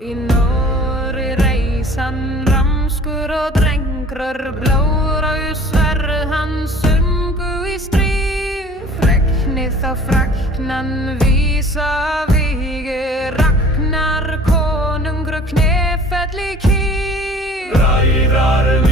Í norðri reis hann ramskur og drengur, blóðrauð sverð hans sungu í stríð. Fregnið þá fræknan vísa vígi, Ragnar konungur knefell í kýr. Ræðar